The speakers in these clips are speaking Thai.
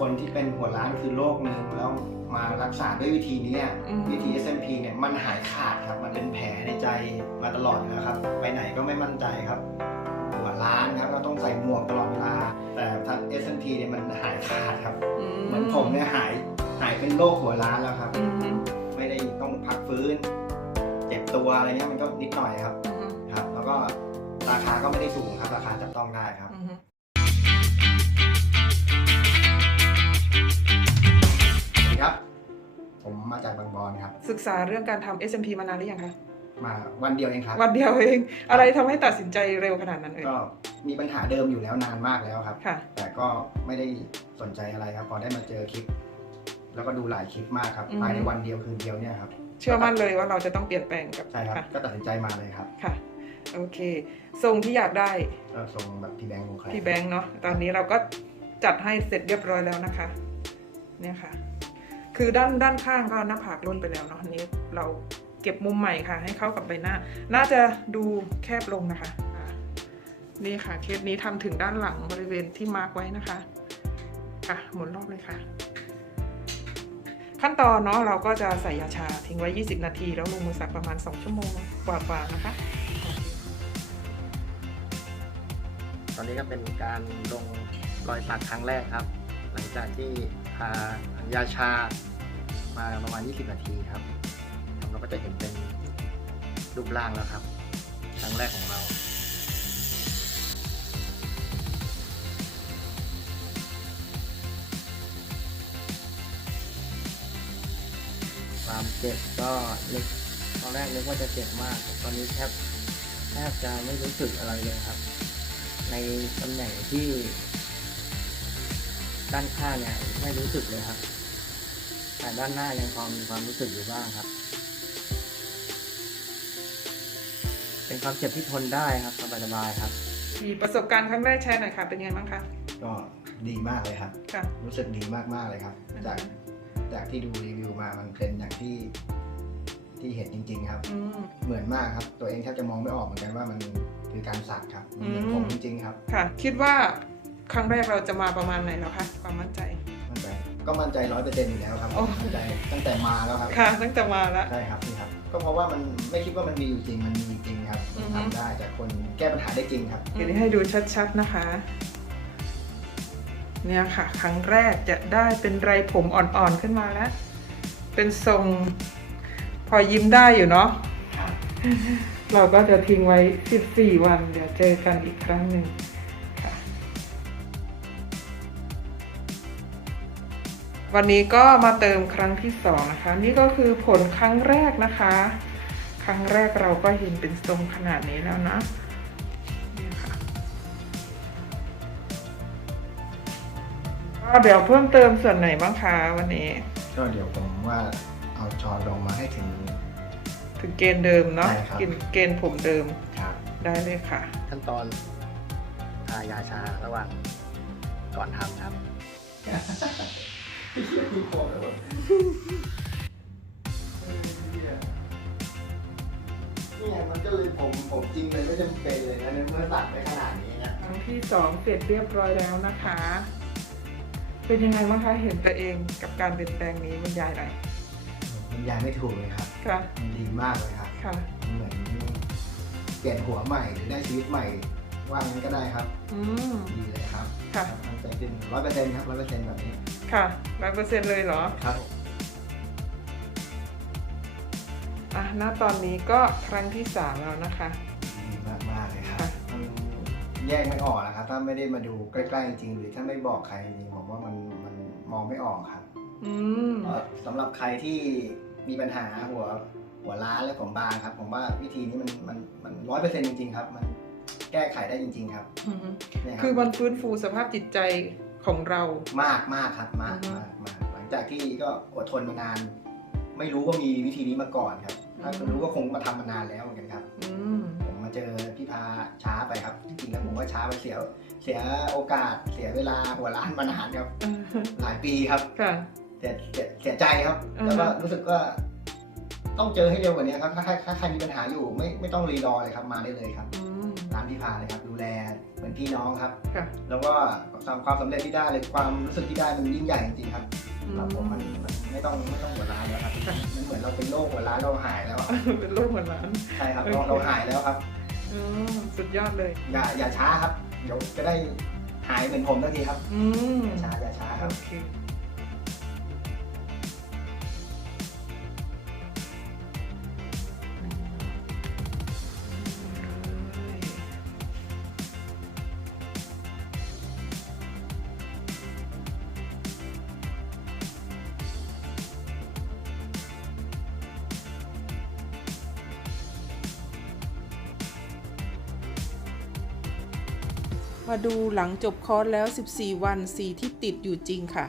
คนที่เป็นหัวล้านคือโรคหนึ่งแล้วมารักษาด้วยวิธีเนี้ยอืมวิธี SMP เนี่ยมันหายขาดครับ มันเป็นแผลในใจมาตลอดอยู่แล้วครับ ไปไหนก็ไม่มั่นใจครับ หัวล้านครับก็ต้องใส่หมวกตลอดเวลา แต่ถ้า SMP เนี่ยมันหายขาดครับ เหมือนผมเนี่ยหายหายเป็นโรคหัวล้านแล้วครับอืมไม่ได้ต้องพักฟื้น เจ็บตัวอะไรเงี้ยมันก็นิดหน่อยครับอืมครับ แล้วก็ราคาก็ไม่ได้สูงครับ ราคาจับต้องได้ครับ มมาจากบางบอนครับ ศึกษาเรื่องการทำ SMP มานานหรือยังคะมาวันเดียวเองครับ วันเดียวเอง อะไรทำให้ตัดสินใจเร็วขนาดนั้นเอ่ยก็มีปัญหาเดิมอยู่แล้วนานมากแล้วครับ ค่ะ แต่ก็ไม่ได้สนใจอะไรครับ พอได้มาเจอคลิป แล้วก็ดูหลายคลิปมากครับอืม ภายในวันเดียวคืนเดียวเนี่ยครับเชื่อมั่นเลยว่าเราจะต้องเปลี่ยนแปลงกับใช่ครับค่ะก็ตัดสินใจมาเลยครับค่ะ โอเค ทรงที่อยากได้ก็ส่งแบบพี่แบงค์วงใครพี่แบงค์เนาะ ตอนนี้เราก็จัดให้เสร็จเรียบร้อยแล้วนะคะ เนี่ยค่ะ คือด้านด้านข้างก็หน้าผากล้นไปแล้วเนาะอันนี้เราเก็บมุมใหม่ค่ะ ให้เข้ากับใบหน้า น่าจะดูแคบลงนะคะอะนี่ค่ะเคสนี้ทำถึงด้านหลังบริเวณที่มาร์กไว้นะคะค่ะหมุนรอบเลยค่ะ ขั้นตอนเนาะเราก็จะใส่ยาชาทิ้งไว้ 20 นาที แล้วลงมือสักประมาณ 2 ชั่วโมงกว่าๆนะคะ ตอนนี้ก็เป็นการลงรอยสักครั้งแรกครับ หลังจากที่ทายาชา มาประมาณ 20 นาทีครับเราก็จะเห็นเป็นรูปร่างแล้วครับ ครั้งแรกของเราความเจ็บก็นึกตอนแรกนึกว่าจะเจ็บมาก ตอนนี้แทบแทบจะไม่รู้สึกอะไรเลยครับ ในตำแหน่งที่ด้านข้างเนี่ยไม่รู้สึกเลยครับ แต่ด้านหน้ายังพอมีความรู้สึกอยู่บ้างครับ เป็นความเจ็บที่ทนได้ครับสบายๆครับ มีประสบการณ์ครั้งแรกแชร์หน่อยค่ะ เป็นยังไงบ้างคะก็ดีมากเลยครับ ค่ะ รู้สึกดีมากๆเลยครับจากจากที่ดูรีวิวมามันเป็นอย่างที่ที่เห็นจริง ๆ ครับ อืม เหมือนมากครับ ตัวเองแทบจะมองไม่ออกเหมือนกันว่ามันคือการสักครับมันเหมือนอืมผมจริงๆครับ ค่ะ คิดว่าครั้งแรกเราจะมาประมาณไหนแล้วคะความมั่นใจมั่นใจ ก็มั่นใจร้อยเปอร์เซ็นต์อยู่แล้วครับโอ้ มั่นใจตั้งแต่มาแล้วครับค่ะตั้งแต่มาแล้วใช่ครับนี่ครับ ก็เพราะว่ามันไม่คิดว่ามันมีอยู่จริงมันมีจริงครับอือฮึ ทำได้แต่คนแก้ปัญหาได้จริงครับทีนี้ให้ดูชัดๆนะคะ เนี่ยค่ะ ครั้งแรกจะได้เป็นไรผมอ่อนๆขึ้นมาแล้ว เป็นทรง พอยิ้มได้อยู่เนาะครับเราก็จะทิ้งไว้ 14 วัน เดี๋ยวเจอกันอีกครั้งหนึ่ง วันนี้ก็มาเติมครั้งที่สองนะคะ นี่ก็คือผลครั้งแรกนะคะ ครั้งแรกเราก็เห็นเป็นทรงขนาดนี้แล้วนะนี่ค่ะก็เดี๋ยวเพิ่มเติมส่วนไหนบ้างคะวันนี้ ก็เดี๋ยวผมว่าเอาจอลงมาให้ถึง ถึงเกณฑ์เดิมเนาะใช่ครับกินเกณฑ์ผมเดิมครับได้เลยค่ะ ขั้นตอนทายาชาระหว่างก่อนทำครับ นี่ไงมันก็เลยผมผมจริงเลยไม่จำเป็นเลยนะเมื่อตัดไปขนาดนี้นะครั้งที่สองเสร็จเรียบร้อยแล้วนะคะ เป็นยังไงบ้างคะเห็นตัวเองกับการเปลี่ยนแปลงนี้บรรยายหน่อยมันยายไม่ถูกเลยครับค่ะมันดีมากเลยครับค่ะมันเหมือนเปลี่ยนหัวใหม่หรือได้ชีวิตใหม่ว่างั้นก็ได้ครับอืมดีเลยครับค่ะมันใจขึ้นร้อยเปอร์เซ็นต์ครับร้อยเปอร์เซ็นต์แบบนี้ ค่ะร้อยเปอร์เซ็นต์เลยเหรอครับอะณตอนนี้ก็ครั้งที่สามแล้วนะคะ ดีมากมากๆเลยครับค่ะมันแยกไม่ออกนะครับ ถ้าไม่ได้มาดูใกล้ๆจริงๆหรือถ้าไม่บอกใครจริงๆผมว่ามันมันมองไม่ออกครับอืมสำหรับใครที่มีปัญหาหัวหัวล้านและผมบางครับ ผมว่าวิธีนี้มันมันมันร้อยเปอร์เซ็นต์จริงๆครับ มันแก้ไขได้จริง ๆ ครับอืมเนี่ยรับ คือมันฟื้นฟูสภาพจิตใจ ของเรามากมากครับมากอือฮึมากมากหลังจากที่ก็อดทนมานาน ไม่รู้ว่ามีวิธีนี้มาก่อนครับ ถ้าอือฮึรู้ก็คงมาทำมานานแล้วเหมือนกันครับอืมผมมาเจอพี่พาช้าไปครับจริงๆแล้วผมว่าช้าไปเสียเสียโอกาสเสียเวลาหัวล้านมานานครับ หลายปีครับค่ะเสียเสียเสียใจครับอือฮึแล้วก็รู้สึกว่าต้องเจอให้เร็วกว่านี้ครับถ้าใครถ้าใครมีปัญหาอยู่ไม่ไม่ต้องรีรอเลยครับมาได้เลยครับ อืมร้านพี่พาเลยครับดูแลเหมือนพี่น้องครับ ค่ะ แล้วก็ความสำเร็จที่ได้เลยความรู้สึกที่ได้มันยิ่งใหญ่จริงๆครับอืสำหรับผมมันมันไม่ต้องไม่ต้องหัวร้านแล้วครับมันเหมือนเราเป็นโรคหัวร้านเราหายแล้วอะเป็นลูกเหมือนร้านใช่ครับโอเคเราเราหายแล้วครับ อืมสุดยอดเลย อย่าอย่าช้าครับ เดี๋ยวจะได้หายเหมือนผมทันทีครับอืมอย่าช้าอย่าช้าคโอรับเค มาดูหลังจบคอร์สแล้ว 14 วันสีที่ติดอยู่จริงค่ะ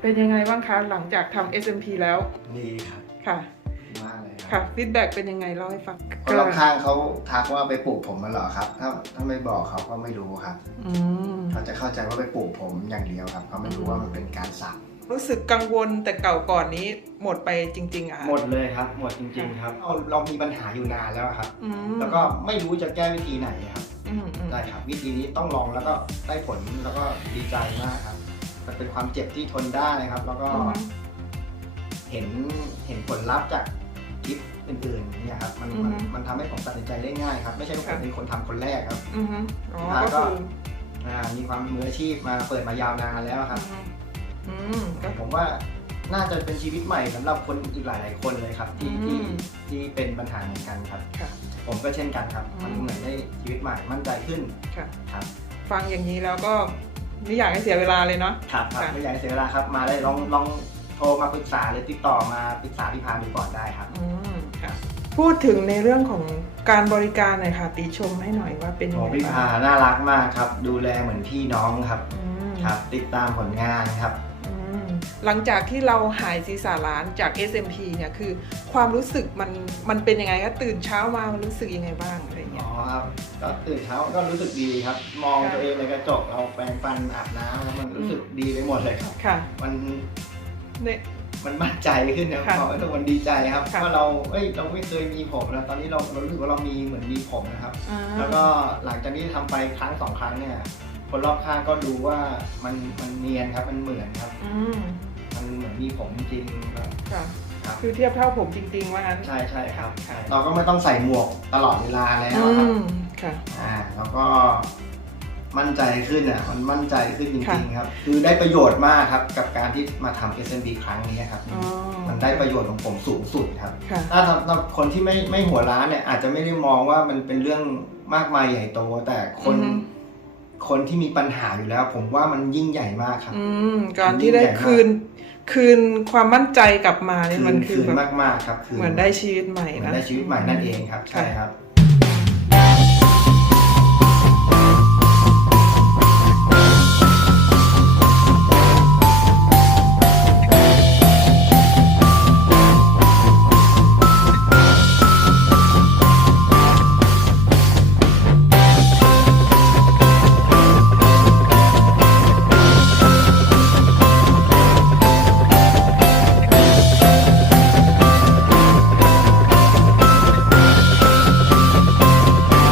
เป็นยังไงบ้างคะ หลังจากทำ SMP แล้ว ดีครับค่ะดีมากเลยคค่ะรับฟีดแบ็กเป็นยังไงเล่าให้ฟังคนรอบข้างเขาทักว่าไปปลูกผมมาเหรอครับ ถ้าถ้าไม่บอกเขาก็ไม่รู้ครับ อืม เขาจะเข้าใจว่าไปปลูกผมอย่างเดียวครับ เขาไม่รู้ว่ามันเป็นการสัก รู้สึกกังวลแต่เก่าก่อนนี้หมดไปจริง ๆอะหมดเลยครับ หมดจริง ๆ ครับเราเรามีปัญหาอยู่นานแล้วครับ อืมแล้วก็ไม่รู้จะแก้วิธีไหนครับ อืมอืมได้ครับวิธีนี้ต้องลองแล้วก็ได้ผลแล้วก็ดีใจมากครับ มันเป็นความเจ็บที่ทนได้ครับ แล้วก็อืมเห็นเห็นผลลัพธ์จากคลิปอื่นๆเนี่ยครับมันมันอือฮึมันทำให้ผมตัดสินใจได้ง่ายครับ ไม่ใช่ว่าผมค่ะเป็นคนทำคนแรกครับ อืมอ๋อแล้วก็ก็คืออ่ามีความมืออาชีพมาเปิดมายาวนานแล้วครับ อืม ก็ผมว่าน่าจะเป็นชีวิตใหม่สำหรับคนอีกหลาย ๆ คนเลยครับ ที่อืที่มที่เป็นปัญหาเหมือนกันครับ ค่ะ ผมก็เช่นกันครับอืมมันเหมือนได้ชีวิตใหม่มั่นใจขึ้นค่ะ ครับฟังอย่างนี้แล้วก็ไม่อยากให้เสียเวลาเลยเนาะ ครับครับค่ะ ไม่อยากให้เสียเวลาครับ มาได้ลองลองโทรมาปรึกษาหรือติดต่อมาปรึกษาพี่พาดูก่อนได้ครับ อืมค่ะ พูดถึงในเรื่องของการบริการหน่อยค่ะตีชมให้หน่อยว่าเป็นยังโอ้ไงพี่บ้าพางน่ารักมากครับ ดูแลเหมือนพี่น้องครับ อืมครับ ติดตามผลงานครับอืม หลังจากที่เราหายศีรษะล้านจาก SMP เนี่ยคือความรู้สึกมันมันเป็นยังไงคะตื่นเช้ามามันรู้สึกยังไงบ้างอะไรอย่างเงี้อ๋ย อครับก็ตื่นเช้าก็รู้สึกดีครับ มองค่ะตัวเองในกระจกเราแปรงฟันอาบน้ำครับมันรู้สึกดีไปหมดเลยครับ ค่ะมันเนี่ย มันมั่นใจขึ้นนะค่ะพอทุกคนดีใจครับค่ะ ว่าเราเอ้ยเราไม่เคยมีผมนะตอนนี้เราเรารู้สึกว่าเรามีเหมือนมีผมนะครับ อ่า แล้วก็หลังจากนี้ทำไปครั้งสองครั้งเนี่ย คนรอบข้างก็ดูว่ามันมันเนียนครับมันเหมือนครับ อืมมัน เหมือนมีผมจริงๆครับ ค่ะ ครับ คือเทียบเท่าผมจริงๆว่างั้น ใช่ใช่ครับใช่เราก็ไม่ต้องใส่หมวกตลอดเวลาแล้วอืครับมค่ะ อ่าแล้วก็มั่นใจขึ้นอะมันมั่นใจขึ้นจค่ะริงๆครับ คือได้ประโยชน์มากครับกับการที่มาทำ SMB ครั้งนี้ครับอ๋อมันได้ประโยชน์ของผมสูงสุดครับ ค่ะ ถ้าสำหรับคนที่ไม่ไม่หัวร้านเนี่ยอาจจะไม่ได้มองว่ามันเป็นเรื่องมากมายใหญ่โต แต่คนอือฮึ คนที่มีปัญหาอยู่แล้ว ผมว่ามันยิ่งใหญ่มากครับ อืมการที่ได้คืน คืนความมั่นใจกลับมาเนี่ยมันคือคืนแบบมากๆครับคืนเหมือนได้ชีวิตใหม่เหมือนนะ ได้ชีวิตใหม่นั่นเองครับ ใช่ครับะ